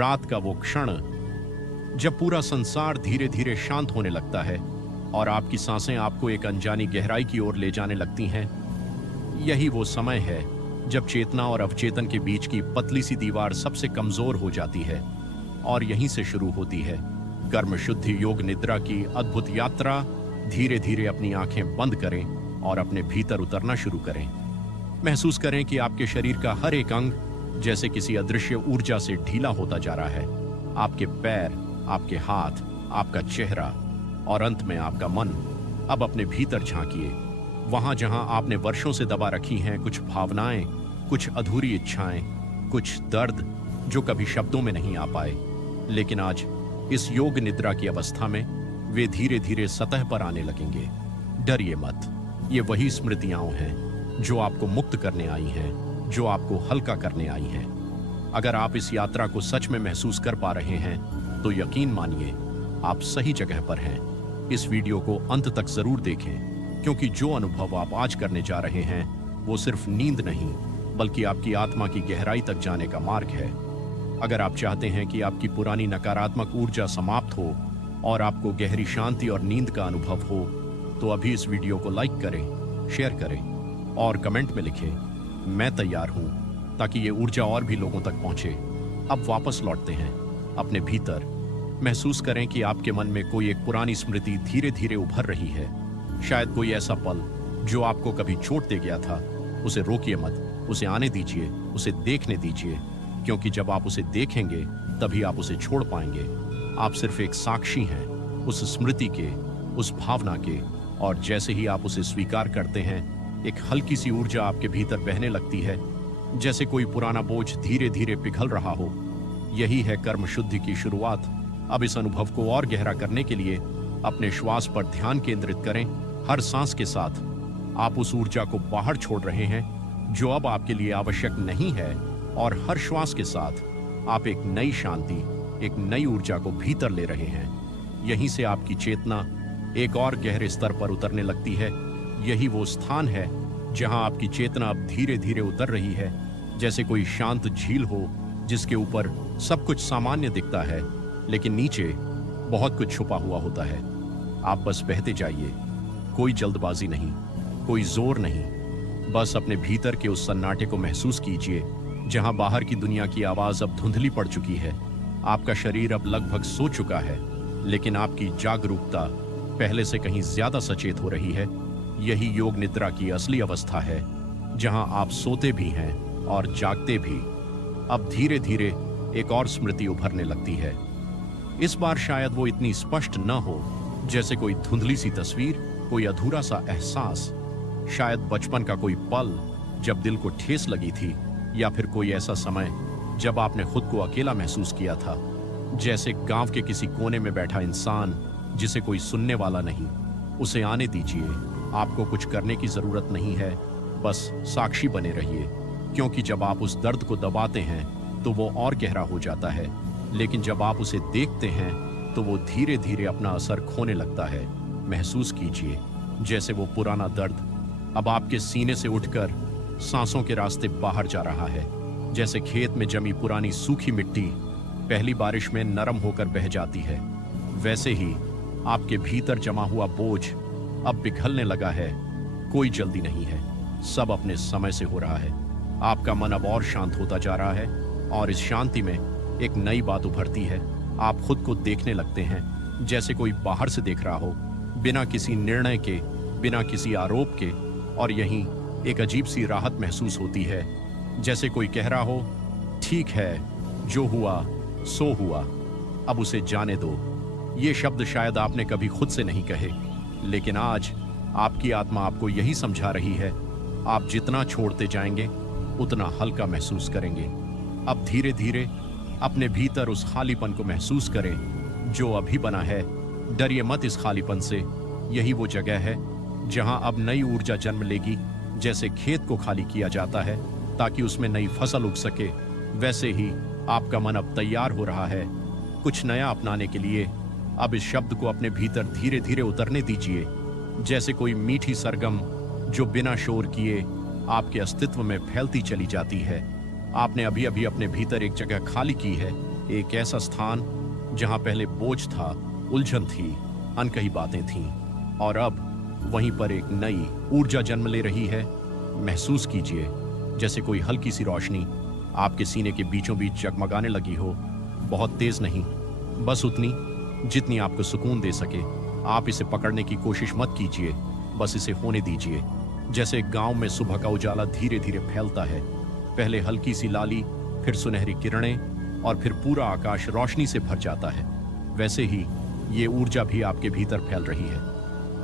रात का वो क्षण जब पूरा संसार धीरे धीरे शांत होने लगता है और आपकी सांसें आपको एक अनजानी गहराई की ओर ले जाने लगती हैं, यही वो समय है जब चेतना और अवचेतन के बीच की पतली सी दीवार सबसे कमजोर हो जाती है और यहीं से शुरू होती है कर्म शुद्धि योग निद्रा की अद्भुत यात्रा। धीरे धीरे अपनी आंखें बंद करें और अपने भीतर उतरना शुरू करें। महसूस करें कि आपके शरीर का हर एक अंग जैसे किसी अदृश्य ऊर्जा से ढीला होता जा रहा है। आपके पैर, आपके हाथ, आपका चेहरा और अंत में आपका मन। अब अपने भीतर झांकिए, वहां जहां आपने वर्षों से दबा रखी हैं कुछ भावनाएं, कुछ अधूरी इच्छाएं, कुछ दर्द जो कभी शब्दों में नहीं आ पाए, लेकिन आज इस योग निद्रा की अवस्था में वे धीरे धीरे सतह पर आने लगेंगे। डरिए मत, ये वही स्मृतियां हैं जो आपको मुक्त करने आई हैं, जो आपको हल्का करने आई हैं। अगर आप इस यात्रा को सच में महसूस कर पा रहे हैं तो यकीन मानिए आप सही जगह पर हैं। इस वीडियो को अंत तक जरूर देखें, क्योंकि जो अनुभव आप आज करने जा रहे हैं वो सिर्फ नींद नहीं बल्कि आपकी आत्मा की गहराई तक जाने का मार्ग है। अगर आप चाहते हैं कि आपकी पुरानी नकारात्मक ऊर्जा समाप्त हो और आपको गहरी शांति और नींद का अनुभव हो तो अभी इस वीडियो को लाइक करें, शेयर करें और कमेंट में लिखें मैं तैयार हूं, ताकि ये ऊर्जा और भी लोगों तक पहुंचे। अब वापस लौटते हैं अपने भीतर। महसूस करें कि आपके मन में कोई एक पुरानी स्मृति धीरे धीरे उभर रही है। शायद कोई ऐसा पल जो आपको कभी चोट दे गया था। उसे रोकिए मत, उसे आने दीजिए, उसे देखने दीजिए, क्योंकि जब आप उसे देखेंगे तभी आप उसे छोड़ पाएंगे। आप सिर्फ एक साक्षी हैं उस स्मृति के, उस भावना के, और जैसे ही आप उसे स्वीकार करते हैं एक हल्की सी ऊर्जा आपके भीतर बहने लगती है, जैसे कोई पुराना बोझ धीरे धीरे पिघल रहा हो। यही है कर्म शुद्धि की शुरुआत। अब इस अनुभव को और गहरा करने के लिए अपने श्वास पर ध्यान केंद्रित करें। हर सांस के साथ आप उस ऊर्जा को बाहर छोड़ रहे हैं जो अब आपके लिए आवश्यक नहीं है, और हर श्वास के साथ आप एक नई शांति, एक नई ऊर्जा को भीतर ले रहे हैं। यहीं से आपकी चेतना एक और गहरे स्तर पर उतरने लगती है। यही वो स्थान है जहां आपकी चेतना अब धीरे धीरे उतर रही है, जैसे कोई शांत झील हो जिसके ऊपर सब कुछ सामान्य दिखता है लेकिन नीचे बहुत कुछ छुपा हुआ होता है। आप बस बहते जाइए, कोई जल्दबाजी नहीं, कोई जोर नहीं, बस अपने भीतर के उस सन्नाटे को महसूस कीजिए जहां बाहर की दुनिया की आवाज अब धुंधली पड़ चुकी है। आपका शरीर अब लगभग सो चुका है, लेकिन आपकी जागरूकता पहले से कहीं ज्यादा सचेत हो रही है। यही योग निद्रा की असली अवस्था है, जहां आप सोते भी हैं और जागते भी। अब धीरे धीरे एक और स्मृति उभरने लगती है। इस बार शायद वो इतनी स्पष्ट न हो, जैसे कोई धुंधली सी तस्वीर, कोई अधूरा सा एहसास, शायद बचपन का कोई पल जब दिल को ठेस लगी थी, या फिर कोई ऐसा समय जब आपने खुद को अकेला महसूस किया था, जैसे गांव के किसी कोने में बैठा इंसान जिसे कोई सुनने वाला नहीं। उसे आने दीजिए, आपको कुछ करने की जरूरत नहीं है, बस साक्षी बने रहिए, क्योंकि जब आप उस दर्द को दबाते हैं तो वो और गहरा हो जाता है, लेकिन जब आप उसे देखते हैं तो वो धीरे धीरे अपना असर खोने लगता है। महसूस कीजिए जैसे वो पुराना दर्द अब आपके सीने से उठकर सांसों के रास्ते बाहर जा रहा है। जैसे खेत में जमी पुरानी सूखी मिट्टी पहली बारिश में नरम होकर बह जाती है, वैसे ही आपके भीतर जमा हुआ बोझ अब पिघलने लगा है। कोई जल्दी नहीं है, सब अपने समय से हो रहा है। आपका मन अब और शांत होता जा रहा है, और इस शांति में एक नई बात उभरती है। आप खुद को देखने लगते हैं जैसे कोई बाहर से देख रहा हो, बिना किसी निर्णय के, बिना किसी आरोप के, और यहीं एक अजीब सी राहत महसूस होती है, जैसे कोई कह रहा हो, ठीक है, जो हुआ सो हुआ, अब उसे जाने दो। ये शब्द शायद आपने कभी खुद से नहीं कहे, लेकिन आज आपकी आत्मा आपको यही समझा रही है। आप जितना छोड़ते जाएंगे उतना हल्का महसूस करेंगे। अब धीरे धीरे अपने भीतर उस खालीपन को महसूस करें जो अभी बना है। डरिए मत इस खालीपन से। यही वो जगह है जहां अब नई ऊर्जा जन्म लेगी। जैसे खेत को खाली किया जाता है ताकि उसमें नई फसल उग सके, वैसे ही आपका मन अब तैयार हो रहा है कुछ नया अपनाने के लिए। अब इस शब्द को अपने भीतर धीरे धीरे उतरने दीजिए, जैसे कोई मीठी सरगम जो बिना शोर किए आपके अस्तित्व में फैलती चली जाती है। आपने अभी अभी अपने भीतर एक जगह खाली की है, एक ऐसा स्थान जहां पहले बोझ था, उलझन थी, अनकही बातें थीं, और अब वहीं पर एक नई ऊर्जा जन्म ले रही है। महसूस कीजिए जैसे कोई हल्की सी रोशनी आपके सीने के बीचों बीच जगमगाने लगी हो। बहुत तेज नहीं, बस उतनी जितनी आपको सुकून दे सके। आप इसे पकड़ने की कोशिश मत कीजिए, बस इसे होने दीजिए। जैसे गांव में सुबह का उजाला धीरे धीरे फैलता है, पहले हल्की सी लाली, फिर सुनहरी किरणें, और फिर पूरा आकाश रोशनी से भर जाता है, वैसे ही ये ऊर्जा भी आपके भीतर फैल रही है।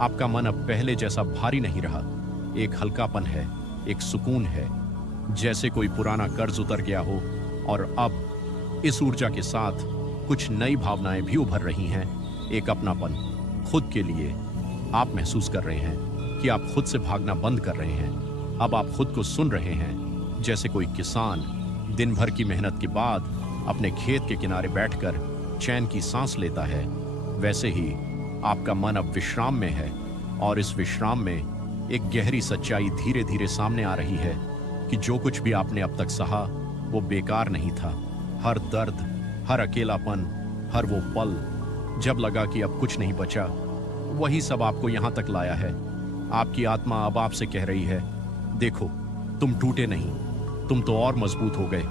आपका मन अब पहले जैसा भारी नहीं रहा। एक हल्कापन है, एक सुकून है, जैसे कोई पुराना कर्ज उतर गया हो। और अब इस ऊर्जा के साथ कुछ नई भावनाएं भी उभर रही हैं। एक अपनापन खुद के लिए। आप महसूस कर रहे हैं कि आप खुद से भागना बंद कर रहे हैं। अब आप खुद को सुन रहे हैं, जैसे कोई किसान दिन भर की मेहनत के बाद अपने खेत के किनारे बैठकर चैन की सांस लेता है। वैसे ही आपका मन अब विश्राम में है, और इस विश्राम में एक गहरी सच्चाई धीरे धीरे सामने आ रही है कि जो कुछ भी आपने अब तक सहा वो बेकार नहीं था। हर दर्द, हर अकेलापन, हर वो पल जब लगा कि अब कुछ नहीं बचा, वही सब आपको यहां तक लाया है। आपकी आत्मा अब आपसे कह रही है, देखो, तुम टूटे नहीं, तुम तो और मजबूत हो गए।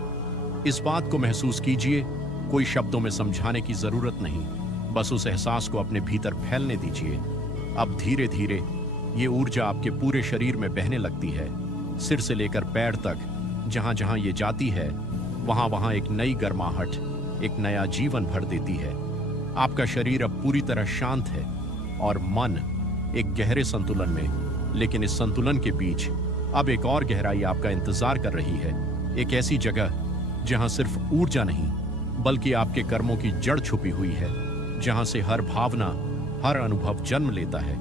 इस बात को महसूस कीजिए। कोई शब्दों में समझाने की जरूरत नहीं, बस उस एहसास को अपने भीतर फैलने दीजिए। अब धीरे धीरे ये ऊर्जा आपके पूरे शरीर में बहने लगती है, सिर से लेकर पैर तक। जहां जहां ये जाती है, वहां वहां एक नई गर्माहट, एक नया जीवन भर देती है। आपका शरीर अब पूरी तरह शांत है, और मन एक गहरे संतुलन में। लेकिन इस संतुलन के बीच अब एक और गहराई आपका इंतजार कर रही है। एक ऐसी जगह जहां सिर्फ ऊर्जा नहीं, बल्कि आपके कर्मों की जड़ छुपी हुई है, जहां से हर भावना, हर अनुभव जन्म लेता है।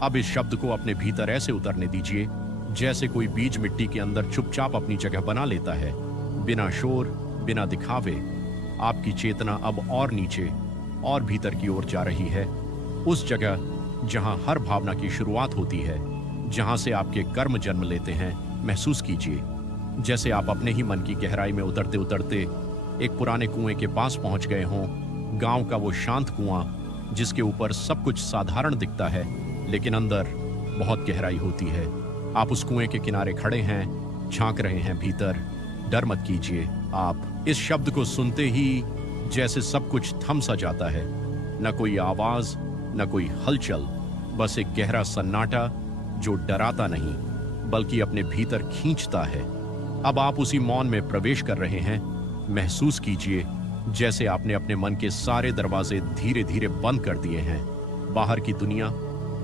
अब इस शब्द को अपने भीतर ऐसे उतरने दीजिए जैसे कोई बीज मिट्टी के अंदर चुपचाप अपनी जगह बना लेता है, बिना शोर, बिना दिखावे। आपकी चेतना अब और नीचे और भीतर की ओर जा रही है, उस जगह जहां हर भावना की शुरुआत होती है, जहां से आपके कर्म जन्म लेते हैं। महसूस कीजिए जैसे आप अपने ही मन की गहराई में उतरते उतरते एक पुराने कुएं के पास पहुंच गए हों। गांव का वो शांत कुआं जिसके ऊपर सब कुछ साधारण दिखता है, लेकिन अंदर बहुत गहराई होती है। आप उस कुएं के किनारे खड़े हैं, झांक रहे हैं भीतर। डर मत कीजिए। आप इस शब्द को सुनते ही जैसे सब कुछ थम सा जाता है। न कोई आवाज, न कोई हलचल, बस एक गहरा सन्नाटा जो डराता नहीं बल्कि अपने भीतर खींचता है। अब आप उसी मौन में प्रवेश कर रहे हैं। महसूस कीजिए जैसे आपने अपने मन के सारे दरवाजे धीरे धीरे बंद कर दिए हैं। बाहर की दुनिया,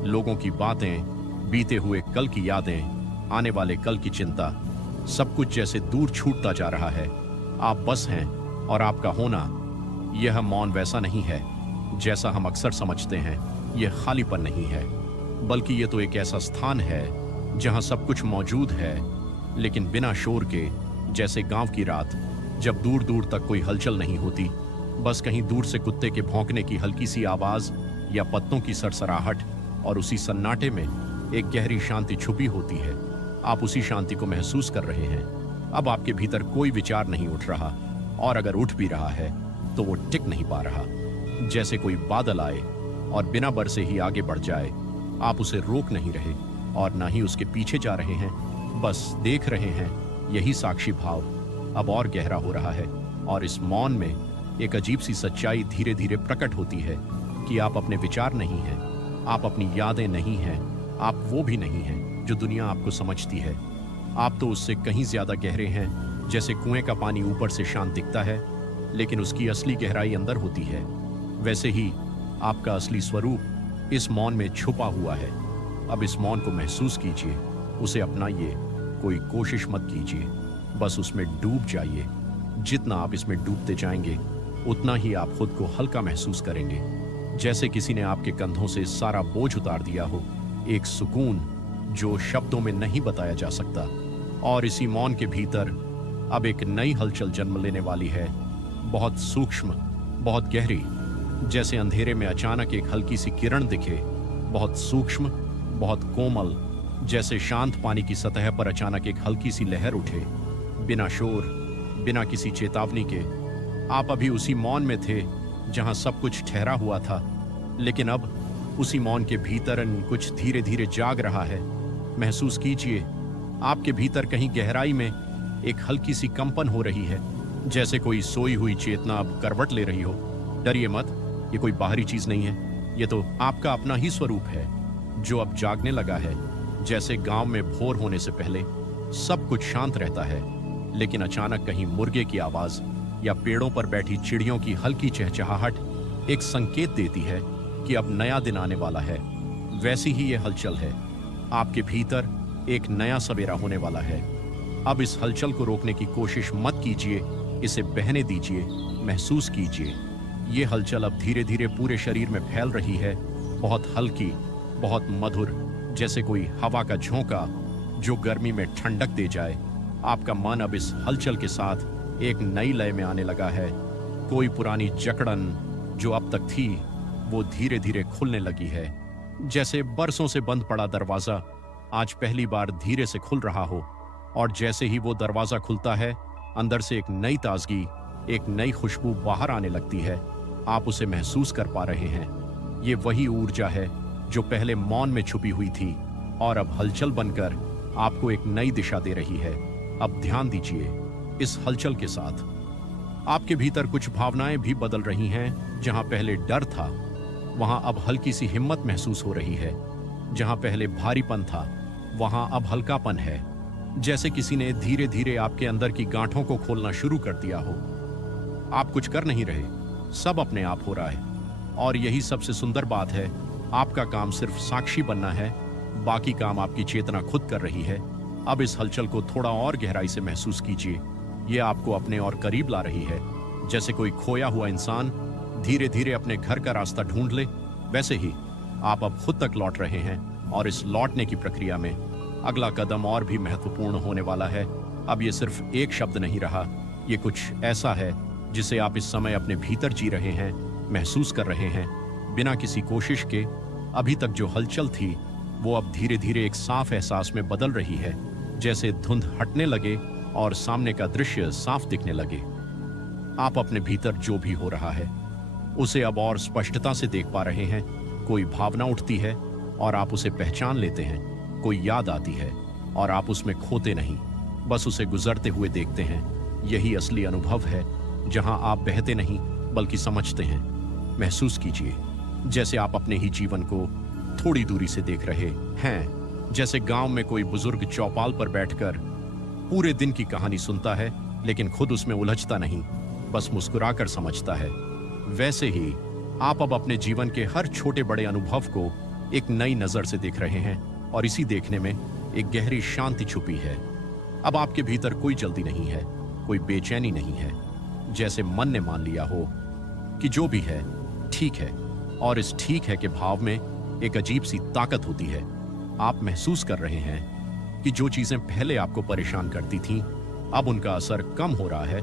लोगों की बातें, बीते हुए कल की यादें, आने वाले कल की चिंता, सब कुछ जैसे दूर छूटता जा रहा है। आप बस हैं, और आपका होना। यह मौन वैसा नहीं है जैसा हम अक्सर समझते हैं। यह खालीपन नहीं है, बल्कि यह तो एक ऐसा स्थान है जहां सब कुछ मौजूद है, लेकिन बिना शोर के। जैसे गांव की रात, जब दूर दूर तक कोई हलचल नहीं होती, बस कहीं दूर से कुत्ते के भौंकने की हल्की सी आवाज या पत्तों की सरसराहट, और उसी सन्नाटे में एक गहरी शांति छुपी होती है। आप उसी शांति को महसूस कर रहे हैं। अब आपके भीतर कोई विचार नहीं उठ रहा, और अगर उठ भी रहा है तो वो टिक नहीं पा रहा। जैसे कोई बादल आए और बिना बरसे ही आगे बढ़ जाए। आप उसे रोक नहीं रहे और ना ही उसके पीछे जा रहे हैं, बस देख रहे हैं। यही साक्षी भाव अब और गहरा हो रहा है, और इस मौन में एक अजीब सी सच्चाई धीरे धीरे प्रकट होती है कि आप अपने विचार नहीं हैं, आप अपनी यादें नहीं हैं, आप वो भी नहीं हैं जो दुनिया आपको समझती है। आप तो उससे कहीं ज्यादा गहरे हैं। जैसे कुएं का पानी ऊपर से शांत दिखता है, लेकिन उसकी असली गहराई अंदर होती है, वैसे ही आपका असली स्वरूप इस मौन में छुपा हुआ है। अब इस मौन को महसूस कीजिए, उसे अपनाइए। कोई कोशिश मत कीजिए, बस उसमें डूब जाइए। जितना आप इसमें डूबते जाएंगे, उतना ही आप खुद को हल्का महसूस करेंगे, जैसे किसी ने आपके कंधों से सारा बोझ उतार दिया हो। एक सुकून जो शब्दों में नहीं बताया जा सकता। और इसी मौन के भीतर अब एक नई हलचल जन्म लेने वाली है, बहुत सूक्ष्म, बहुत गहरी। जैसे अंधेरे में अचानक एक हल्की सी किरण दिखे, बहुत सूक्ष्म, बहुत कोमल। जैसे शांत पानी की सतह पर अचानक एक हल्की सी लहर उठे, बिना शोर, बिना किसी चेतावनी के। आप अभी उसी मौन में थे जहां सब कुछ ठहरा हुआ था, लेकिन अब उसी मौन के भीतर कुछ धीरे धीरे जाग रहा है। महसूस कीजिए, आपके भीतर कहीं गहराई में एक हल्की सी कंपन हो रही है, जैसे कोई सोई हुई चेतना अब करवट ले रही हो। डरिए मत, ये कोई बाहरी चीज नहीं है, ये तो आपका अपना ही स्वरूप है जो अब जागने लगा है। जैसे गांव में भोर होने से पहले सब कुछ शांत रहता है, लेकिन अचानक कहीं मुर्गे की आवाज या पेड़ों पर बैठी चिड़ियों की हल्की चहचहाहट एक संकेत देती है कि अब नया दिन आने वाला है। वैसी ही ये हलचल है, आपके भीतर एक नया सवेरा होने वाला है। अब इस हलचल को रोकने की कोशिश मत कीजिए, इसे बहने दीजिए, महसूस कीजिए। ये हलचल अब धीरे धीरे पूरे शरीर में फैल रही है, बहुत हल्की, बहुत मधुर, जैसे कोई हवा का झोंका जो गर्मी में ठंडक दे जाए। आपका मन अब इस हलचल के साथ एक नई लय में आने लगा है। कोई पुरानी जकड़न जो अब तक थी वो धीरे धीरे खुलने लगी है, जैसे बरसों से बंद पड़ा दरवाजा आज पहली बार धीरे से खुल रहा हो। और जैसे ही वो दरवाजा खुलता है, अंदर से एक नई ताजगी, एक नई खुशबू बाहर आने लगती है। आप उसे महसूस कर पा रहे हैं। ये वही ऊर्जा है जो पहले मौन में छुपी हुई थी और अब हलचल बनकर आपको एक नई दिशा दे रही है। अब ध्यान दीजिए, इस हलचल के साथ आपके भीतर कुछ भावनाएं भी बदल रही हैं। जहां पहले डर था, वहां अब हल्की सी हिम्मत महसूस हो रही है। जहां पहले भारीपन था, वहां अब हल्कापन है, जैसे किसी ने धीरे धीरे आपके अंदर की गांठों को खोलना शुरू कर दिया हो। आप कुछ कर नहीं रहे, सब अपने आप हो रहा है। और यही सबसे सुंदर बात है, आपका काम सिर्फ साक्षी बनना है, बाकी काम आपकी चेतना खुद कर रही है। अब इस हलचल को थोड़ा और गहराई से महसूस कीजिए। ये आपको अपने और करीब ला रही है। जैसे कोई खोया हुआ इंसान धीरे धीरे अपने घर का रास्ता ढूंढ ले, वैसे ही आप अब खुद तक लौट रहे हैं। और इस लौटने की प्रक्रिया में अगला कदम और भी महत्वपूर्ण होने वाला है। अब ये सिर्फ एक शब्द नहीं रहा, ये कुछ ऐसा है जिसे आप इस समय अपने भीतर जी रहे हैं, महसूस कर रहे हैं, बिना किसी कोशिश के। अभी तक जो हलचल थी वो अब धीरे धीरे एक साफ एहसास में बदल रही है, जैसे धुंध हटने लगे और सामने का दृश्य साफ दिखने लगे। आप अपने भीतर जो भी हो रहा है उसे अब और स्पष्टता से देख पा रहे हैं। कोई भावना उठती है और आप उसे पहचान लेते हैं। कोई याद आती है और आप उसमें खोते नहीं, बस उसे गुजरते हुए देखते हैं। यही असली अनुभव है, जहां आप बहते नहीं बल्कि समझते हैं। महसूस कीजिए, जैसे आप अपने ही जीवन को थोड़ी दूरी से देख रहे हैं। जैसे गांव में कोई बुजुर्ग चौपाल पर बैठकर पूरे दिन की कहानी सुनता है, लेकिन खुद उसमें उलझता नहीं, बस मुस्कुराकर समझता है। वैसे ही आप अब अपने जीवन के हर छोटे बड़े अनुभव को एक नई नजर से देख रहे हैं, और इसी देखने में एक गहरी शांति छुपी है। अब आपके भीतर कोई जल्दी नहीं है, कोई बेचैनी नहीं है। जैसे मन ने मान लिया हो कि जो भी है ठीक है, और इस ठीक है के भाव में एक अजीब सी ताकत होती है। आप महसूस कर रहे हैं कि जो चीजें पहले आपको परेशान करती थीं, अब उनका असर कम हो रहा है,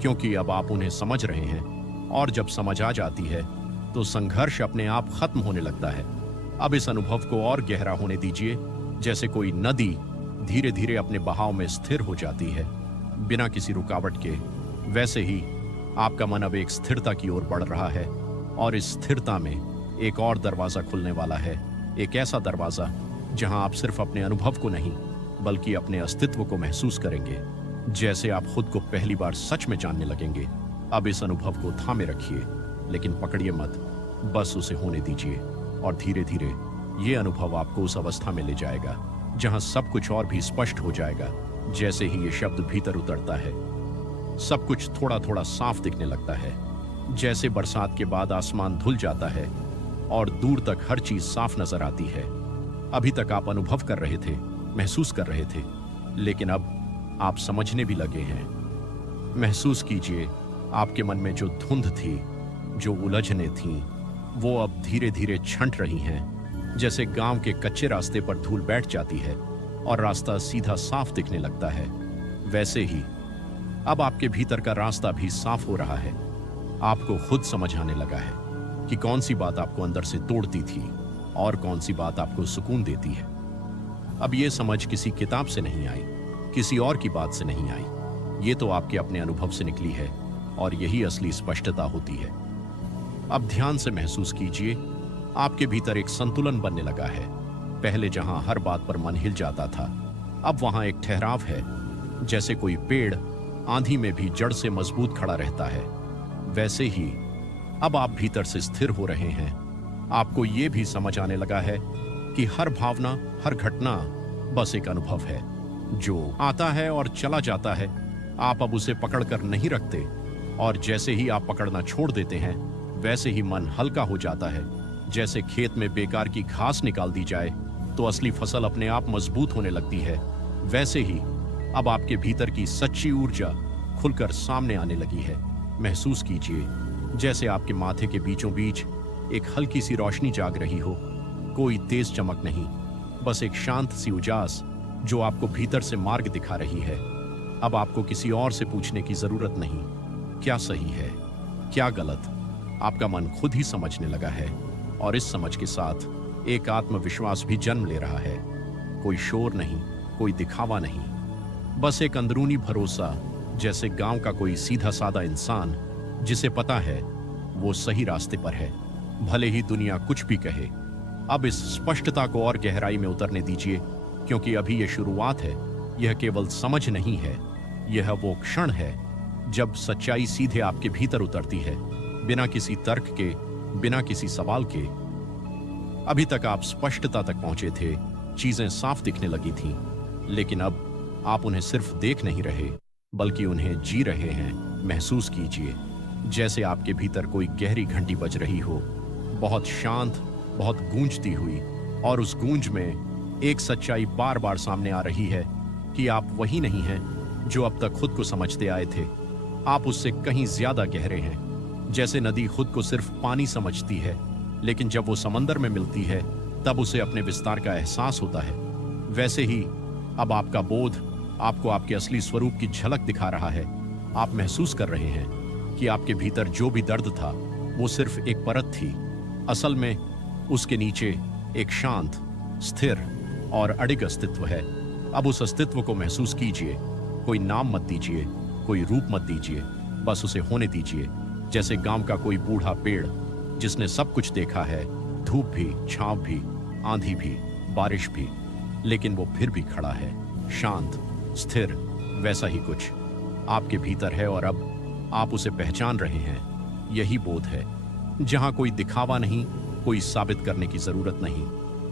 क्योंकि अब आप उन्हें समझ रहे हैं। और जब समझ आ जाती है तो संघर्ष अपने आप खत्म होने लगता है। अब इस अनुभव को और गहरा होने दीजिए, जैसे कोई नदी धीरे धीरे अपने बहाव में स्थिर हो जाती है, बिना किसी रुकावट के। वैसे ही आपका मन अब एक स्थिरता की ओर बढ़ रहा है, और इस स्थिरता में एक और दरवाजा खुलने वाला है। एक ऐसा दरवाजा जहां आप सिर्फ अपने अनुभव को नहीं बल्कि अपने अस्तित्व को महसूस करेंगे, जैसे आप खुद को पहली बार सच में जानने लगेंगे। अब इस अनुभव को थामे रखिए, लेकिन पकड़िए मत, बस उसे होने दीजिए। और धीरे धीरे ये अनुभव आपको उस अवस्था में ले जाएगा जहां सब कुछ और भी स्पष्ट हो जाएगा। जैसे ही ये शब्द भीतर उतरता है, सब कुछ थोड़ा थोड़ा साफ दिखने लगता है, जैसे बरसात के बाद आसमान धुल जाता है और दूर तक हर चीज साफ नजर आती है। अभी तक आप अनुभव कर रहे थे, महसूस कर रहे थे, लेकिन अब आप समझने भी लगे हैं। महसूस कीजिए, आपके मन में जो धुंध थी, जो उलझने थीं, वो अब धीरे धीरे छंट रही हैं। जैसे गांव के कच्चे रास्ते पर धूल बैठ जाती है और रास्ता सीधा साफ दिखने लगता है, वैसे ही अब आपके भीतर का रास्ता भी साफ हो रहा है। आपको खुद समझ आने लगा है कि कौन सी बात आपको अंदर से तोड़ती थी और कौन सी बात आपको सुकून देती है। अब ये समझ किसी किताब से नहीं आई, किसी और की बात से नहीं आई, ये तो आपके अपने अनुभव से निकली है। और यही असली स्पष्टता होती है। अब ध्यान से महसूस कीजिए, आपके भीतर एक संतुलन बनने लगा है। पहले जहां हर बात पर मन हिल जाता था, अब वहां एक ठहराव है। जैसे कोई पेड़ आंधी में भी जड़ से मजबूत खड़ा रहता है, वैसे ही अब आप भीतर से स्थिर हो रहे हैं। आपको यह भी समझ आने लगा है कि हर भावना, हर घटना बस एक अनुभव है जो आता है और चला जाता है। आप अब उसे पकड़कर नहीं रखते, और जैसे ही आप पकड़ना छोड़ देते हैं, वैसे ही मन हल्का हो जाता है। जैसे खेत में बेकार की घास निकाल दी जाए तो असली फसल अपने आप मजबूत होने लगती है, वैसे ही अब आपके भीतर की सच्ची ऊर्जा खुलकर सामने आने लगी है। महसूस कीजिए जैसे आपके माथे के बीचों बीच एक हल्की सी रोशनी जाग रही हो। कोई तेज चमक नहीं, बस एक शांत सी उजास जो आपको भीतर से मार्ग दिखा रही है। अब आपको किसी और से पूछने की जरूरत नहीं, क्या सही है, क्या गलत। आपका मन खुद ही समझने लगा है, और इस समझ के साथ एक आत्मविश्वास भी जन्म ले रहा है। कोई शोर नहीं, कोई दिखावा नहीं, बस एक अंदरूनी भरोसा, जैसे गांव का कोई सीधा साधा इंसान जिसे पता है वो सही रास्ते पर है, भले ही दुनिया कुछ भी कहे। अब इस स्पष्टता को और गहराई में उतरने दीजिए, क्योंकि अभी यह शुरुआत है। यह केवल समझ नहीं है, यह वो क्षण है जब सच्चाई सीधे आपके भीतर उतरती है, बिना किसी तर्क के, बिना किसी सवाल के। अभी तक आप स्पष्टता तक पहुंचे थे, चीजें साफ दिखने लगी थीं, लेकिन अब आप उन्हें सिर्फ देख नहीं रहे, बल्कि उन्हें जी रहे हैं। महसूस कीजिए जैसे आपके भीतर कोई गहरी घंटी बज रही हो, बहुत शांत, बहुत गूंजती हुई, और उस गूंज में एक सच्चाई बार बार सामने आ रही है कि आप वही नहीं हैं जो अब तक खुद को समझते आए थे। आप उससे कहीं ज्यादा गहरे हैं। जैसे नदी खुद को सिर्फ पानी समझती है, लेकिन जब वो समंदर में मिलती है तब उसे अपने विस्तार का एहसास होता है, वैसे ही अब आपका बोध आपको आपके असली स्वरूप की झलक दिखा रहा है। आप महसूस कर रहे हैं कि आपके भीतर जो भी दर्द था वो सिर्फ एक परत थी। असल में उसके नीचे एक शांत, स्थिर और अडिग अस्तित्व है। अब उस अस्तित्व को महसूस कीजिए। कोई नाम मत दीजिए, कोई रूप मत दीजिए, बस उसे होने दीजिए। जैसे गांव का कोई बूढ़ा पेड़ जिसने सब कुछ देखा है, धूप भी, छांव भी, आंधी भी, बारिश भी, लेकिन वो फिर भी खड़ा है, शांत, स्थिर। वैसा ही कुछ आपके भीतर है, और अब आप उसे पहचान रहे हैं। यही बोध है, जहां कोई दिखावा नहीं, कोई साबित करने की जरूरत नहीं,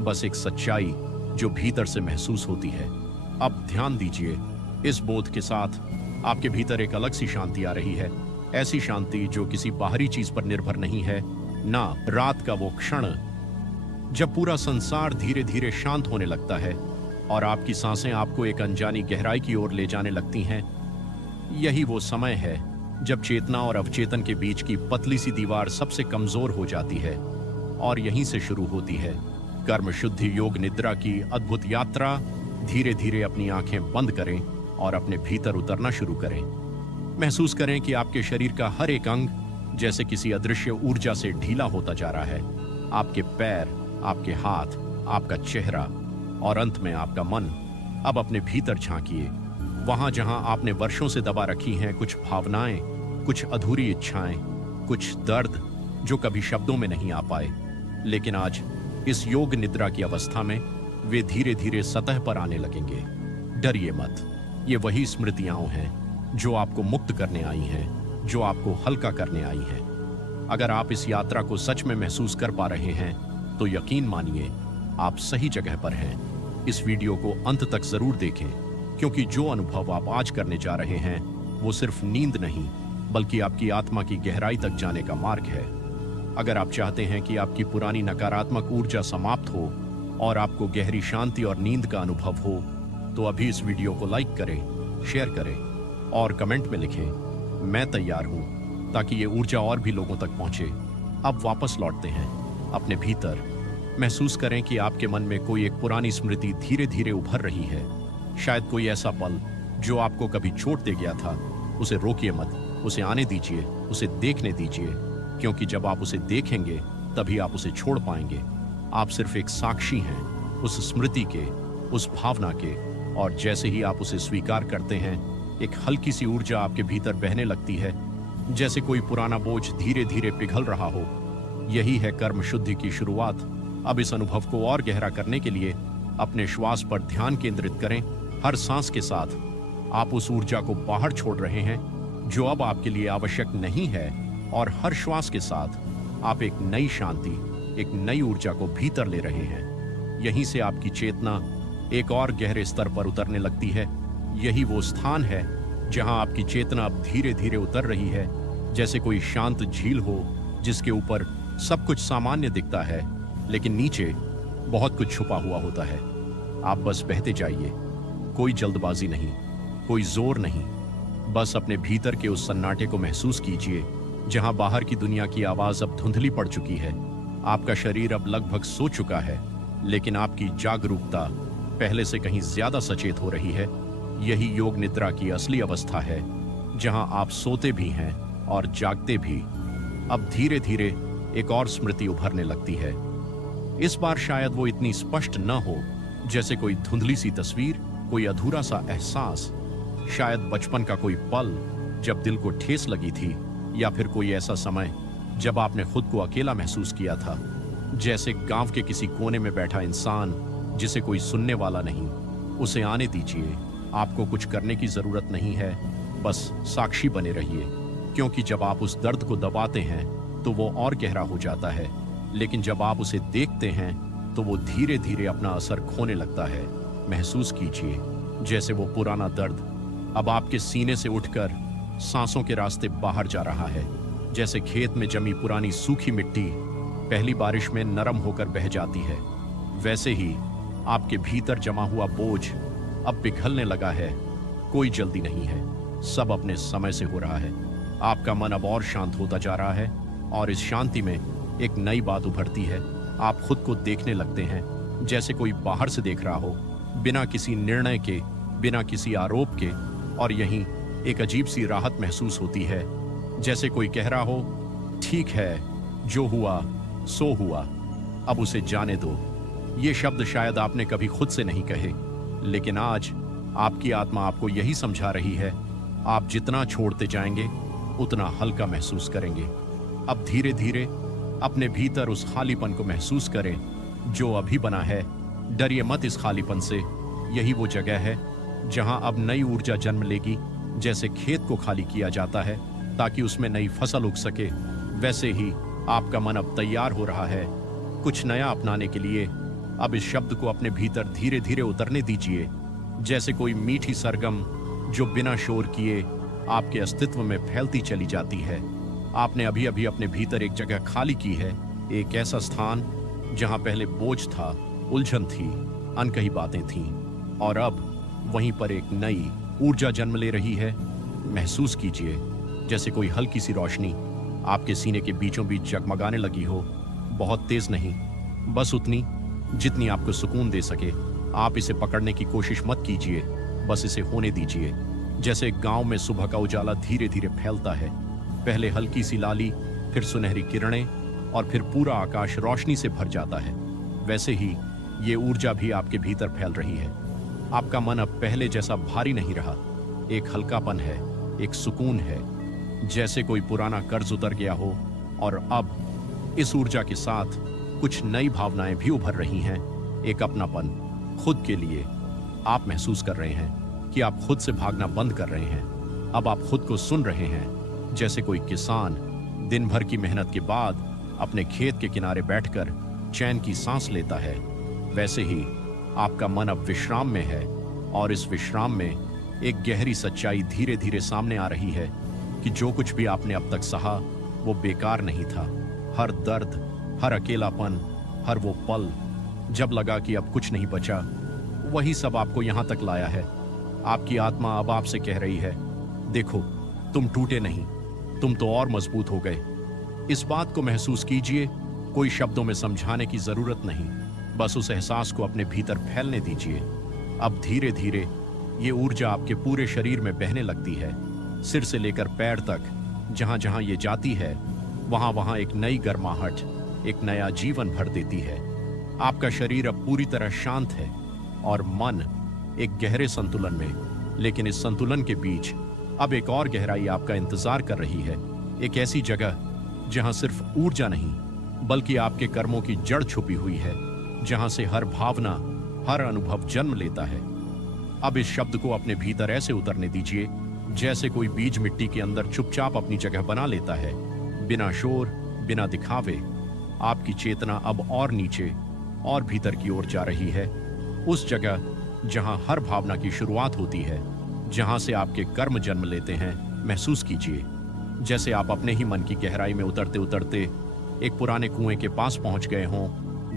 बस एक सच्चाई जो भीतर से महसूस होती है। अब ध्यान दीजिए, इस बोध के साथ आपके भीतर एक अलग सी शांति आ रही है। ऐसी शांति जो किसी बाहरी चीज पर निर्भर नहीं है, ना रात का वो क्षण जब पूरा संसार धीरे धीरे शांत होने लगता है और आपकी सांसें आपको एक अनजानी गहराई की ओर ले जाने लगती हैं। यही वो समय है जब चेतना और अवचेतन के बीच की पतली सी दीवार सबसे कमजोर हो जाती है, और यहीं से शुरू होती है कर्म शुद्धि योग निद्रा की अद्भुत यात्रा। धीरे धीरे अपनी आंखें बंद करें और अपने भीतर उतरना शुरू करें। महसूस करें कि आपके शरीर का हर एक अंग जैसे किसी अदृश्य ऊर्जा से ढीला होता जा रहा है। आपके पैर, आपके हाथ, आपका चेहरा और अंत में आपका मन। अब अपने भीतर झांकिए, वहां जहां आपने वर्षों से दबा रखी हैं कुछ भावनाएं, कुछ अधूरी इच्छाएं, कुछ दर्द जो कभी शब्दों में नहीं आ पाए, लेकिन आज इस योग निद्रा की अवस्था में वे धीरे धीरे सतह पर आने लगेंगे। डरिए मत, ये वही स्मृतियां हैं जो आपको मुक्त करने आई हैं, जो आपको हल्का करने आई हैं। अगर आप इस यात्रा को सच में महसूस कर पा रहे हैं तो यकीन मानिए आप सही जगह पर हैं। इस वीडियो को अंत तक जरूर देखें, क्योंकि जो अनुभव आप आज करने जा रहे हैं वो सिर्फ नींद नहीं, बल्कि आपकी आत्मा की गहराई तक जाने का मार्ग है। अगर आप चाहते हैं कि आपकी पुरानी नकारात्मक ऊर्जा समाप्त हो और आपको गहरी शांति और नींद का अनुभव हो, तो अभी इस वीडियो को लाइक करें, शेयर करें और कमेंट में लिखें, मैं तैयार हूं, ताकि ये ऊर्जा और भी लोगों तक पहुंचे। अब वापस लौटते हैं अपने भीतर। महसूस करें कि आपके मन में कोई एक पुरानी स्मृति धीरे धीरे उभर रही है। शायद कोई ऐसा पल जो आपको कभी चोट दे गया था। उसे रोकिए मत, उसे आने दीजिए, उसे देखने दीजिए, क्योंकि जब आप उसे देखेंगे तभी आप उसे छोड़ पाएंगे। आप सिर्फ एक साक्षी हैं उस स्मृति के, उस भावना के, और जैसे ही आप उसे स्वीकार करते हैं, एक हल्की सी ऊर्जा आपके भीतर बहने लगती है। जैसे कोई पुराना बोझ धीरे धीरे पिघल रहा हो। यही है कर्म शुद्धि की शुरुआत। अब इस अनुभव को और गहरा करने के लिए अपने श्वास पर ध्यान केंद्रित करें। हर सांस के साथ आप उस ऊर्जा को बाहर छोड़ रहे हैं जो अब आपके लिए आवश्यक नहीं है, और हर श्वास के साथ आप एक नई शांति, एक नई ऊर्जा को भीतर ले रहे हैं। यहीं से आपकी चेतना एक और गहरे स्तर पर उतरने लगती है। यही वो स्थान है जहां आपकी चेतना अब धीरे धीरे उतर रही है, जैसे कोई शांत झील हो जिसके ऊपर सब कुछ सामान्य दिखता है, लेकिन नीचे बहुत कुछ छुपा हुआ होता है। आप बस बहते जाइए, कोई जल्दबाजी नहीं, कोई जोर नहीं। बस अपने भीतर के उस सन्नाटे को महसूस कीजिए जहां बाहर की दुनिया की आवाज अब धुंधली पड़ चुकी है। आपका शरीर अब लगभग सो चुका है, लेकिन आपकी जागरूकता पहले से कहीं ज्यादा सचेत हो रही है। यही योग निद्रा की असली अवस्था है, जहां आप सोते भी हैं और जागते भी। अब धीरे धीरे एक और स्मृति उभरने लगती है। इस बार शायद वो इतनी स्पष्ट न हो, जैसे कोई धुंधली सी तस्वीर, कोई अधूरा सा एहसास, शायद बचपन का कोई पल जब दिल को ठेस लगी थी, या फिर कोई ऐसा समय जब आपने खुद को अकेला महसूस किया था, जैसे गांव के किसी कोने में बैठा इंसान जिसे कोई सुनने वाला नहीं। उसे आने दीजिए, आपको कुछ करने की जरूरत नहीं है, बस साक्षी बने रहिए, क्योंकि जब आप उस दर्द को दबाते हैं तो वो और गहरा हो जाता है, लेकिन जब आप उसे देखते हैं तो वो धीरे धीरे अपना असर खोने लगता है। महसूस कीजिए जैसे वो पुराना दर्द अब आपके सीने से उठकर सांसों के रास्ते बाहर जा रहा है। जैसे खेत में जमी पुरानी सूखी मिट्टी पहली बारिश में नरम होकर बह जाती है, वैसे ही आपके भीतर जमा हुआ बोझ अब पिघलने लगा है। कोई जल्दी नहीं है, सब अपने समय से हो रहा है। आपका मन अब और शांत होता जा रहा है, और इस शांति में एक नई बात उभरती है। आप खुद को देखने लगते हैं जैसे कोई बाहर से देख रहा हो, बिना किसी निर्णय के, बिना किसी आरोप के। और यहीं एक अजीब सी राहत महसूस होती है, जैसे कोई कह रहा हो, ठीक है, जो हुआ सो हुआ, अब उसे जाने दो। ये शब्द शायद आपने कभी खुद से नहीं कहे, लेकिन आज आपकी आत्मा आपको यही समझा रही है। आप जितना छोड़ते जाएंगे उतना हल्का महसूस करेंगे। अब धीरे धीरे अपने भीतर उस खालीपन को महसूस करें जो अभी बना है। डरिए मत इस खालीपन से। यही वो जगह है जहां अब नई ऊर्जा जन्म लेगी। जैसे खेत को खाली किया जाता है ताकि उसमें नई फसल उग सके, वैसे ही आपका मन अब तैयार हो रहा है कुछ नया अपनाने के लिए। अब इस शब्द को अपने भीतर धीरे धीरे उतरने दीजिए, जैसे कोई मीठी सरगम जो बिना शोर किए आपके अस्तित्व में फैलती चली जाती है। आपने अभी अभी अपने भीतर एक जगह खाली की है, एक ऐसा स्थान जहां पहले बोझ था, उलझन थी, अनकही बातें थीं, और अब वहीं पर एक नई ऊर्जा जन्म ले रही है। महसूस कीजिए जैसे कोई हल्की सी रोशनी आपके सीने के बीचों बीच जगमगाने लगी हो। बहुत तेज नहीं, बस उतनी जितनी आपको सुकून दे सके। आप इसे पकड़ने की कोशिश मत कीजिए, बस इसे होने दीजिए। जैसे गांव में सुबह का उजाला धीरे धीरे फैलता है, पहले हल्की सी लाली, फिर सुनहरी किरणें, और फिर पूरा आकाश रोशनी से भर जाता है, वैसे ही ये ऊर्जा भी आपके भीतर फैल रही है। आपका मन अब पहले जैसा भारी नहीं रहा, एक हल्कापन है, एक सुकून है, जैसे कोई पुराना कर्ज उतर गया हो। और अब इस ऊर्जा के साथ कुछ नई भावनाएं भी उभर रही हैं। एक अपनापन खुद के लिए। आप महसूस कर रहे हैं कि आप खुद से भागना बंद कर रहे हैं। अब आप खुद को सुन रहे हैं, जैसे कोई किसान दिन भर की मेहनत के बाद अपने खेत के किनारे बैठकर चैन की सांस लेता है। वैसे ही आपका मन अब विश्राम में है, और इस विश्राम में एक गहरी सच्चाई धीरे धीरे सामने आ रही है कि जो कुछ भी आपने अब तक सहा वो बेकार नहीं था। हर दर्द, हर अकेलापन, हर वो पल जब लगा कि अब कुछ नहीं बचा, वही सब आपको यहां तक लाया है। आपकी आत्मा अब आपसे कह रही है, देखो, तुम टूटे नहीं, तुम तो और मजबूत हो गए। इस बात को महसूस कीजिए। कोई शब्दों में समझाने की जरूरत नहीं, बस उस एहसास को अपने भीतर फैलने दीजिए। अब धीरे धीरे ये ऊर्जा आपके पूरे शरीर में बहने लगती है, सिर से लेकर पैर तक। जहां जहां ये जाती है वहां वहां एक नई गर्माहट, एक नया जीवन भर देती है। आपका शरीर अब पूरी तरह शांत है और मन एक गहरे संतुलन में। लेकिन इस संतुलन के बीच अब एक और गहराई आपका इंतजार कर रही है। एक ऐसी जगह जहां सिर्फ ऊर्जा नहीं बल्कि आपके कर्मों की जड़ छुपी हुई है, जहां से हर भावना, हर अनुभव जन्म लेता है। अब इस शब्द को अपने भीतर ऐसे उतरने दीजिए जैसे कोई बीज मिट्टी के अंदर चुपचाप अपनी जगह बना लेता है, बिना शोर, बिना दिखावे। आपकी चेतना अब और नीचे और भीतर की ओर जा रही है, उस जगह जहां हर भावना की शुरुआत होती है, जहां से आपके कर्म जन्म लेते हैं। महसूस कीजिए जैसे आप अपने ही मन की गहराई में उतरते उतरते एक पुराने कुएं के पास पहुंच गए हों।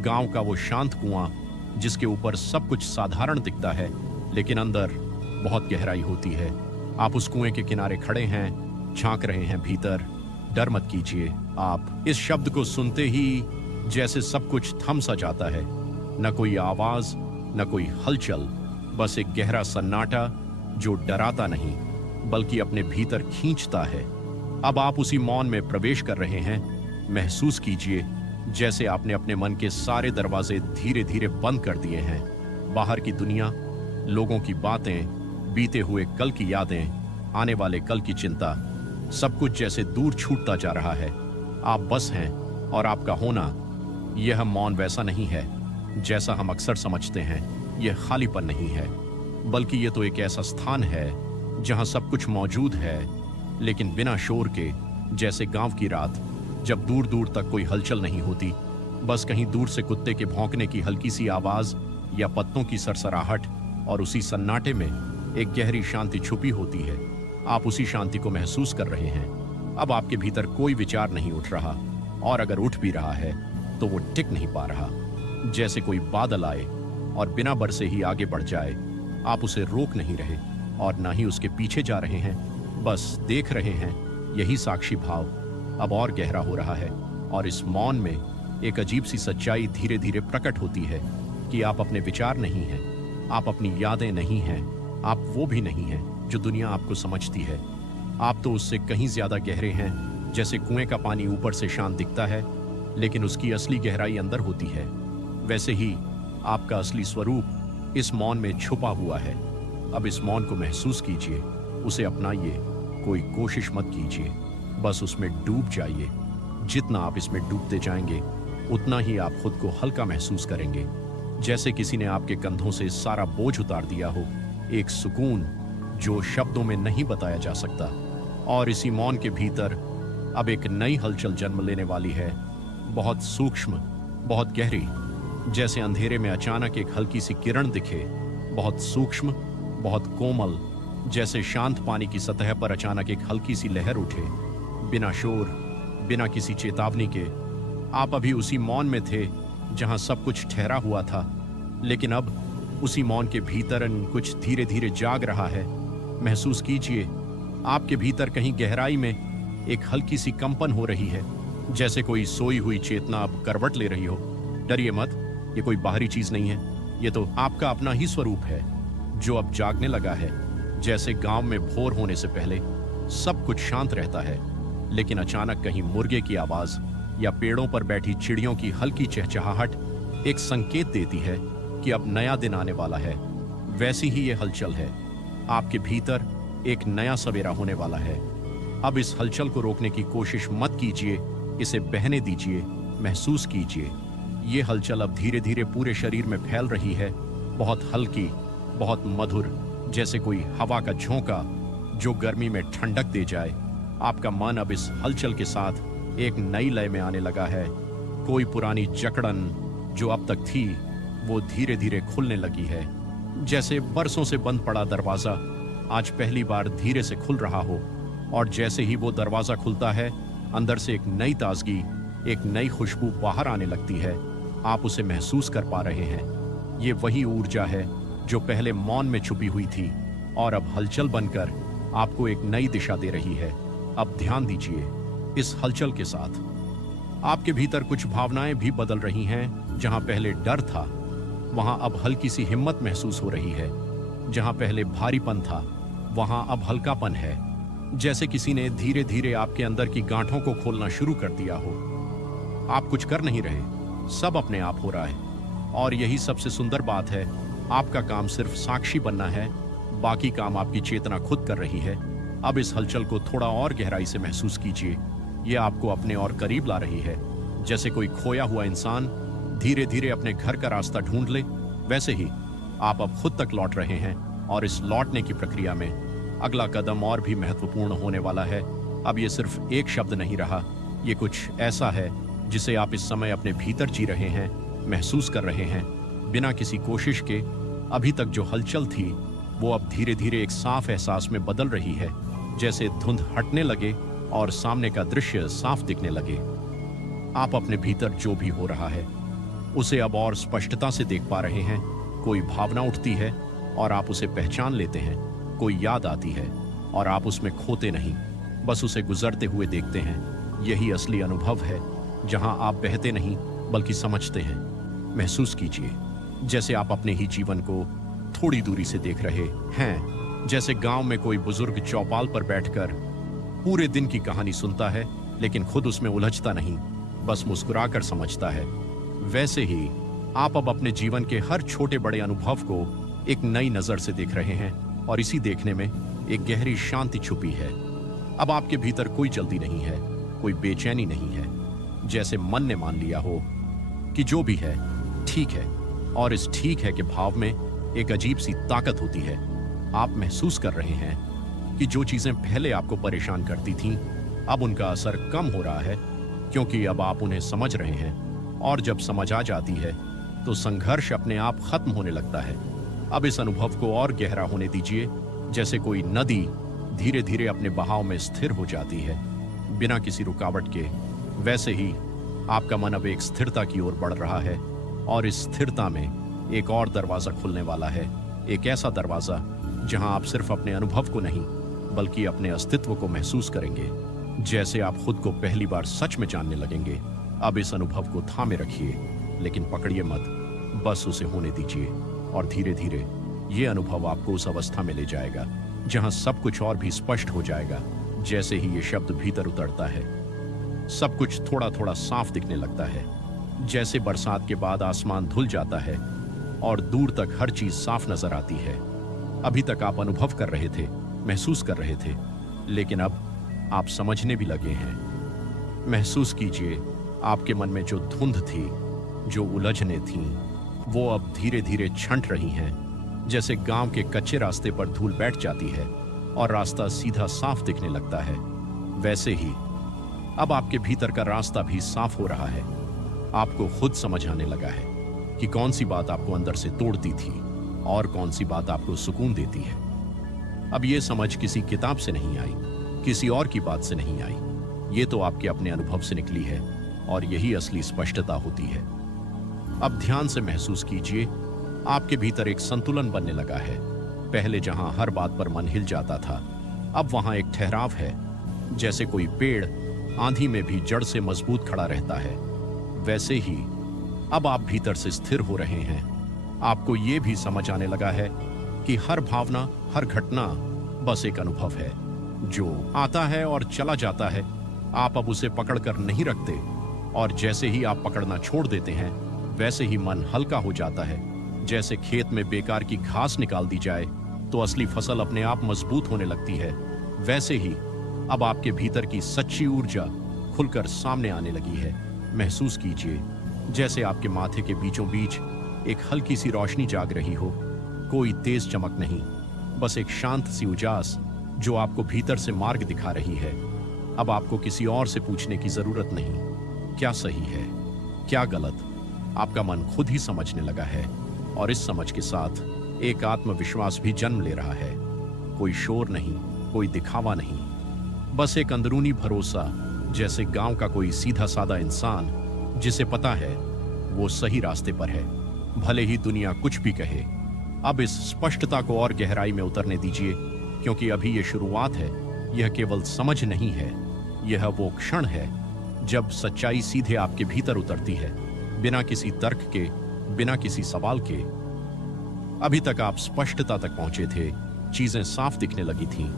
गांव का वो शांत कुआं जिसके ऊपर सब कुछ साधारण दिखता है लेकिन अंदर बहुत गहराई होती है। आप उस कुएं के किनारे खड़े हैं, झांक रहे हैं भीतर। डर मत कीजिए। आप इस शब्द को सुनते ही जैसे सब कुछ थम सा जाता है, न कोई आवाज, न कोई हलचल, बस एक गहरा सन्नाटा जो डराता नहीं बल्कि अपने भीतर खींचता है। अब आप उसी मौन में प्रवेश कर रहे हैं। महसूस कीजिए जैसे आपने अपने मन के सारे दरवाजे धीरे धीरे बंद कर दिए हैं। बाहर की दुनिया, लोगों की बातें, बीते हुए कल की यादें, आने वाले कल की चिंता, सब कुछ जैसे दूर छूटता जा रहा है। आप बस हैं और आपका होना। यह मौन वैसा नहीं है जैसा हम अक्सर समझते हैं। यह खालीपन नहीं है बल्कि यह तो एक ऐसा स्थान है जहां सब कुछ मौजूद है लेकिन बिना शोर के। जैसे गांव की रात जब दूर दूर तक कोई हलचल नहीं होती, बस कहीं दूर से कुत्ते के भौंकने की हल्की सी आवाज या पत्तों की सरसराहट, और उसी सन्नाटे में एक गहरी शांति छुपी होती है। आप उसी शांति को महसूस कर रहे हैं। अब आपके भीतर कोई विचार नहीं उठ रहा, और अगर उठ भी रहा है तो वो टिक नहीं पा रहा। जैसे कोई बादल आए और बिना बरसे ही आगे बढ़ जाए। आप उसे रोक नहीं रहे और ना ही उसके पीछे जा रहे हैं, बस देख रहे हैं। यही साक्षी भाव अब और गहरा हो रहा है, और इस मौन में एक अजीब सी सच्चाई धीरे धीरे प्रकट होती है कि आप अपने विचार नहीं हैं, आप अपनी यादें नहीं हैं, आप वो भी नहीं हैं जो दुनिया आपको समझती है। आप तो उससे कहीं ज्यादा गहरे हैं। जैसे कुएं का पानी ऊपर से शांत दिखता है लेकिन उसकी असली गहराई अंदर होती है, वैसे ही आपका असली स्वरूप इस मौन में छुपा हुआ है। अब इस मौन को महसूस कीजिए, उसे अपनाइए। कोई कोशिश मत कीजिए, बस उसमें डूब जाइए। जितना आप इसमें डूबते जाएंगे उतना ही आप खुद को हल्का महसूस करेंगे, जैसे किसी ने आपके कंधों से सारा बोझ उतार दिया हो। एक सुकून जो शब्दों में नहीं बताया जा सकता। और इसी मौन के भीतर अब एक नई हलचल जन्म लेने वाली है, बहुत सूक्ष्म, बहुत गहरी। जैसे अंधेरे में अचानक एक हल्की सी किरण दिखे, बहुत सूक्ष्म, बहुत कोमल। जैसे शांत पानी की सतह पर अचानक एक हल्की सी लहर उठे, बिना शोर, बिना किसी चेतावनी के। आप अभी उसी मौन में थे जहां सब कुछ ठहरा हुआ था, लेकिन अब उसी मौन के भीतर कुछ धीरे धीरे जाग रहा है। महसूस कीजिए आपके भीतर कहीं गहराई में एक हल्की सी कंपन हो रही है, जैसे कोई सोई हुई चेतना अब करवट ले रही हो। डरिए मत, ये कोई बाहरी चीज नहीं है, ये तो आपका अपना ही स्वरूप है जो अब जागने लगा है। जैसे गांव में भोर होने से पहले सब कुछ शांत रहता है, लेकिन अचानक कहीं मुर्गे की आवाज या पेड़ों पर बैठी चिड़ियों की हल्की चहचहाहट एक संकेत देती है कि अब नया दिन आने वाला है। वैसी ही ये हलचल है। आपके भीतर एक नया सवेरा होने वाला है। अब इस हलचल को रोकने की कोशिश मत कीजिए, इसे बहने दीजिए। महसूस कीजिए ये हलचल अब धीरे धीरे पूरे शरीर में फैल रही है, बहुत हल्की, बहुत मधुर, जैसे कोई हवा का झोंका जो गर्मी में ठंडक दे जाए। आपका मन अब इस हलचल के साथ एक नई लय में आने लगा है। कोई पुरानी जकड़न जो अब तक थी वो धीरे धीरे खुलने लगी है, जैसे बरसों से बंद पड़ा दरवाजा आज पहली बार धीरे से खुल रहा हो। और जैसे ही वो दरवाजा खुलता है, अंदर से एक नई ताजगी, एक नई खुशबू बाहर आने लगती है। आप उसे महसूस कर पा रहे हैं। ये वही ऊर्जा है जो पहले मौन में छुपी हुई थी और अब हलचल बनकर आपको एक नई दिशा दे रही है। अब ध्यान दीजिए इस हलचल के साथ आपके भीतर कुछ भावनाएं भी बदल रही हैं। जहां पहले डर था वहां अब हल्की सी हिम्मत महसूस हो रही है। जहां पहले भारीपन था वहां अब हल्कापन है, जैसे किसी ने धीरे धीरे आपके अंदर की गांठों को खोलना शुरू कर दिया हो। आप कुछ कर नहीं रहे, सब अपने आप हो रहा है। और यही सबसे सुंदर बात है, आपका काम सिर्फ साक्षी बनना है, बाकी काम आपकी चेतना खुद कर रही है। अब इस हलचल को थोड़ा और गहराई से महसूस कीजिए। यह आपको अपने और करीब ला रही है। जैसे कोई खोया हुआ इंसान धीरे धीरे अपने घर का रास्ता ढूंढ ले, वैसे ही आप अब खुद तक लौट रहे हैं। और इस लौटने की प्रक्रिया में अगला कदम और भी महत्वपूर्ण होने वाला है। अब ये सिर्फ एक शब्द नहीं रहा, ये कुछ ऐसा है जिसे आप इस समय अपने भीतर जी रहे हैं, महसूस कर रहे हैं, बिना किसी कोशिश के। अभी तक जो हलचल थी वो अब धीरे धीरे एक साफ एहसास में बदल रही है, जैसे धुंध हटने लगे और सामने का दृश्य साफ दिखने लगे। आप अपने भीतर जो भी हो रहा है उसे अब और स्पष्टता से देख पा रहे हैं। कोई भावना उठती है और आप उसे पहचान लेते हैं। कोई याद आती है और आप उसमें खोते नहीं, बस उसे गुजरते हुए देखते हैं। यही असली अनुभव है, जहां आप बहते नहीं बल्कि समझते हैं। महसूस कीजिए जैसे आप अपने ही जीवन को थोड़ी दूरी से देख रहे हैं। जैसे गांव में कोई बुजुर्ग चौपाल पर बैठकर पूरे दिन की कहानी सुनता है, लेकिन खुद उसमें उलझता नहीं, बस मुस्कुराकर समझता है। वैसे ही आप अब अपने जीवन के हर छोटे बड़े अनुभव को एक नई नजर से देख रहे हैं, और इसी देखने में एक गहरी शांति छुपी है। अब आपके भीतर कोई जल्दी नहीं है, कोई बेचैनी नहीं है। जैसे मन ने मान लिया हो कि जो भी है ठीक है, और इस ठीक है के भाव में एक अजीब सी ताकत होती है। आप महसूस कर रहे हैं कि जो चीजें पहले आपको परेशान करती थीं, अब उनका असर कम हो रहा है, क्योंकि अब आप उन्हें समझ रहे हैं। और जब समझ आ जाती है तो संघर्ष अपने आप खत्म होने लगता है। अब इस अनुभव को और गहरा होने दीजिए, जैसे कोई नदी धीरे धीरे अपने बहाव में स्थिर हो जाती है, बिना किसी रुकावट के। वैसे ही आपका मन अब एक स्थिरता की ओर बढ़ रहा है, और इस स्थिरता में एक और दरवाजा खुलने वाला है। एक ऐसा दरवाजा जहां आप सिर्फ अपने अनुभव को नहीं बल्कि अपने अस्तित्व को महसूस करेंगे, जैसे आप खुद को पहली बार सच में जानने लगेंगे। अब इस अनुभव को थामे रखिए, लेकिन पकड़िए मत, बस उसे होने दीजिए। और धीरे धीरे ये अनुभव आपको उस अवस्था में ले जाएगा जहां सब कुछ और भी स्पष्ट हो जाएगा। जैसे ही ये शब्द भीतर उतरता है, सब कुछ थोड़ा थोड़ा साफ दिखने लगता है। जैसे बरसात के बाद आसमान धुल जाता है और दूर तक हर चीज साफ नजर आती है। अभी तक आप अनुभव कर रहे थे, महसूस कर रहे थे, लेकिन अब आप समझने भी लगे हैं। महसूस कीजिए आपके मन में जो धुंध थी, जो उलझने थीं, वो अब धीरे धीरे छंट रही हैं। जैसे गांव के कच्चे रास्ते पर धूल बैठ जाती है और रास्ता सीधा साफ दिखने लगता है, वैसे ही अब आपके भीतर का रास्ता भी साफ हो रहा है। आपको खुद समझ आने लगा है कि कौन सी बात आपको अंदर से तोड़ती थी और कौन सी बात आपको सुकून देती है। अब ये समझ किसी किताब से नहीं आई, किसी और की बात से नहीं आई, ये तो आपके अपने अनुभव से निकली है, और यही असली स्पष्टता होती है। अब ध्यान से महसूस कीजिए, आपके भीतर एक संतुलन बनने लगा है। पहले जहां हर बात पर मन हिल जाता था, अब वहां एक ठहराव है। जैसे कोई पेड़ आंधी में भी जड़ से मजबूत खड़ा रहता है, वैसे ही अब आप भीतर से स्थिर हो रहे हैं। आपको ये भी समझ आने लगा है कि हर भावना, हर घटना बस एक अनुभव है जो आता है और चला जाता है। आप अब उसे पकड़कर नहीं रखते, और जैसे ही आप पकड़ना छोड़ देते हैं, वैसे ही मन हल्का हो जाता है। जैसे खेत में बेकार की घास निकाल दी जाए तो असली फसल अपने आप मजबूत होने लगती है, वैसे ही अब आपके भीतर की सच्ची ऊर्जा खुलकर सामने आने लगी है। महसूस कीजिए जैसे आपके माथे के बीचों बीच एक हल्की सी रोशनी जाग रही हो। कोई तेज चमक नहीं, बस एक शांत सी उजास जो आपको भीतर से मार्ग दिखा रही है। अब आपको किसी और से पूछने की जरूरत नहीं, क्या सही है, क्या गलत। आपका मन खुद ही समझने लगा है, और इस समझ के साथ एक आत्मविश्वास भी जन्म ले रहा है। कोई शोर नहीं, कोई दिखावा नहीं, बस एक अंदरूनी भरोसा, जैसे गांव का कोई सीधा साधा इंसान जिसे पता है वो सही रास्ते पर है, भले ही दुनिया कुछ भी कहे। अब इस स्पष्टता को और गहराई में उतरने दीजिए, क्योंकि अभी ये शुरुआत है। यह केवल समझ नहीं है, यह वो क्षण है जब सच्चाई सीधे आपके भीतर उतरती है, बिना किसी तर्क के, बिना किसी सवाल के। अभी तक आप स्पष्टता तक पहुंचे थे, चीजें साफ दिखने लगी थीं,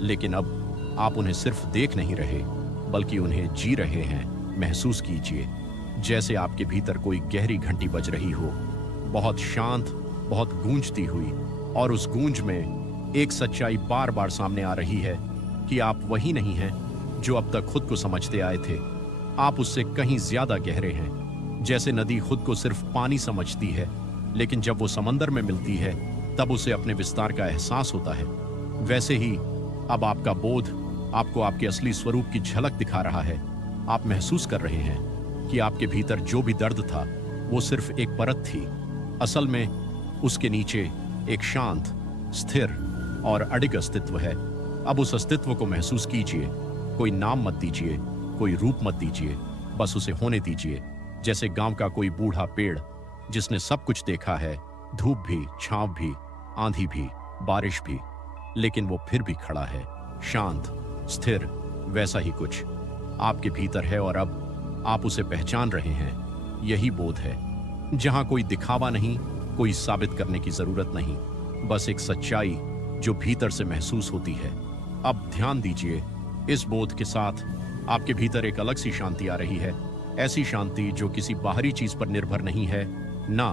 लेकिन अब आप उन्हें सिर्फ देख नहीं रहे बल्कि उन्हें जी रहे हैं। महसूस कीजिए जैसे आपके भीतर कोई गहरी घंटी बज रही हो, बहुत शांत, बहुत गूंजती हुई, और उस गूंज में एक सच्चाई बार बार सामने आ रही है कि आप वही नहीं हैं जो अब तक खुद को समझते आए थे। आप उससे कहीं ज्यादा गहरे हैं। जैसे नदी खुद को सिर्फ पानी समझती है, लेकिन जब वो समंदर में मिलती है तब उसे अपने विस्तार का एहसास होता है, वैसे ही अब आपका बोध आपको आपके असली स्वरूप की झलक दिखा रहा है। आप महसूस कर रहे हैं कि आपके भीतर जो भी दर्द था वो सिर्फ एक परत थी। असल में उसके नीचे एक शांत, स्थिर और अडिग अस्तित्व है। अब उस अस्तित्व को महसूस कीजिए। कोई नाम मत दीजिए, कोई रूप मत दीजिए, बस उसे होने दीजिए। जैसे गांव का कोई बूढ़ा पेड़ जिसने सब कुछ देखा है, धूप भी, छांव भी, आंधी भी, बारिश भी, लेकिन वो फिर भी खड़ा है, शांत, स्थिर। वैसा ही कुछ आपके भीतर है और अब आप उसे पहचान रहे हैं। यही बोध है, जहां कोई दिखावा नहीं, कोई साबित करने की जरूरत नहीं, बस एक सच्चाई जो भीतर से महसूस होती है। अब ध्यान दीजिए, इस बोध के साथ आपके भीतर एक अलग सी शांति आ रही है। ऐसी शांति जो किसी बाहरी चीज पर निर्भर नहीं है, ना